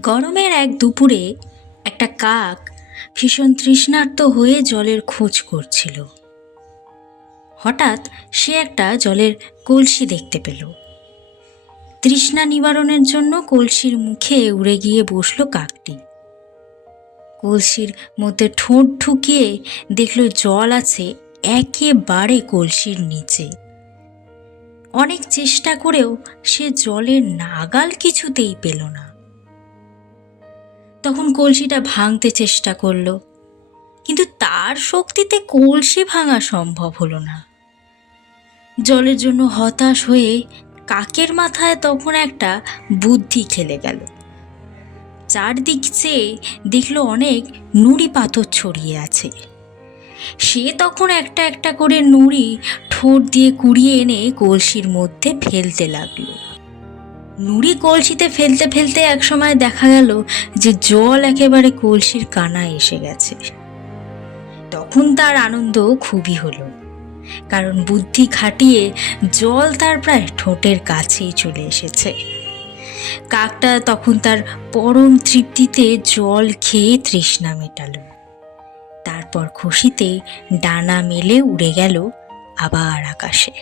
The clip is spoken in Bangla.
গরমের এক দুপুরে একটা কাক ভীষণ তৃষ্ণার্ত হয়ে জলের খোঁজ করছিল। হঠাৎ সে একটা জলের কলসি দেখতে পেল। তৃষ্ণা নিবারণের জন্য কলসির মুখে উড়ে গিয়ে বসল কাকটি। কলসির মধ্যে ঠোঁট ঢুকিয়ে দেখল জল আছে একেবারে কলসির নিচে। অনেক চেষ্টা করেও সে জলের নাগাল কিছুতেই পেল না। তখন কলসিটা ভাঙতে চেষ্টা করলো, কিন্তু তার শক্তিতে কলসি ভাঙা সম্ভব হলো না। জলের জন্য হতাশ হয়ে কাকের মাথায় তখন একটা বুদ্ধি খেলে গেল। চারদিক চেয়ে দেখলো অনেক নুড়ি পাথর ছড়িয়ে আছে। সে তখন একটা একটা করে নুড়ি ঠোঁট দিয়ে কুড়িয়ে এনে কলসির মধ্যে ফেলতে লাগলো। নুড়ি কলসিতে ফেলতে ফেলতে একসময় দেখা গেল যে জল একেবারে কলসির কানায় এসে গেছে। তখন তার আনন্দ খুবই হলো, কারণ বুদ্ধি খাটিয়ে জল তার প্রায় ঠোঁটের কাছেই চলে এসেছে। কাকটা তখন তার পরম তৃপ্তিতে জল খেয়ে তৃষ্ণা মেটালো। তারপর খুশিতে ডানা মেলে উড়ে গেল আবার আকাশে।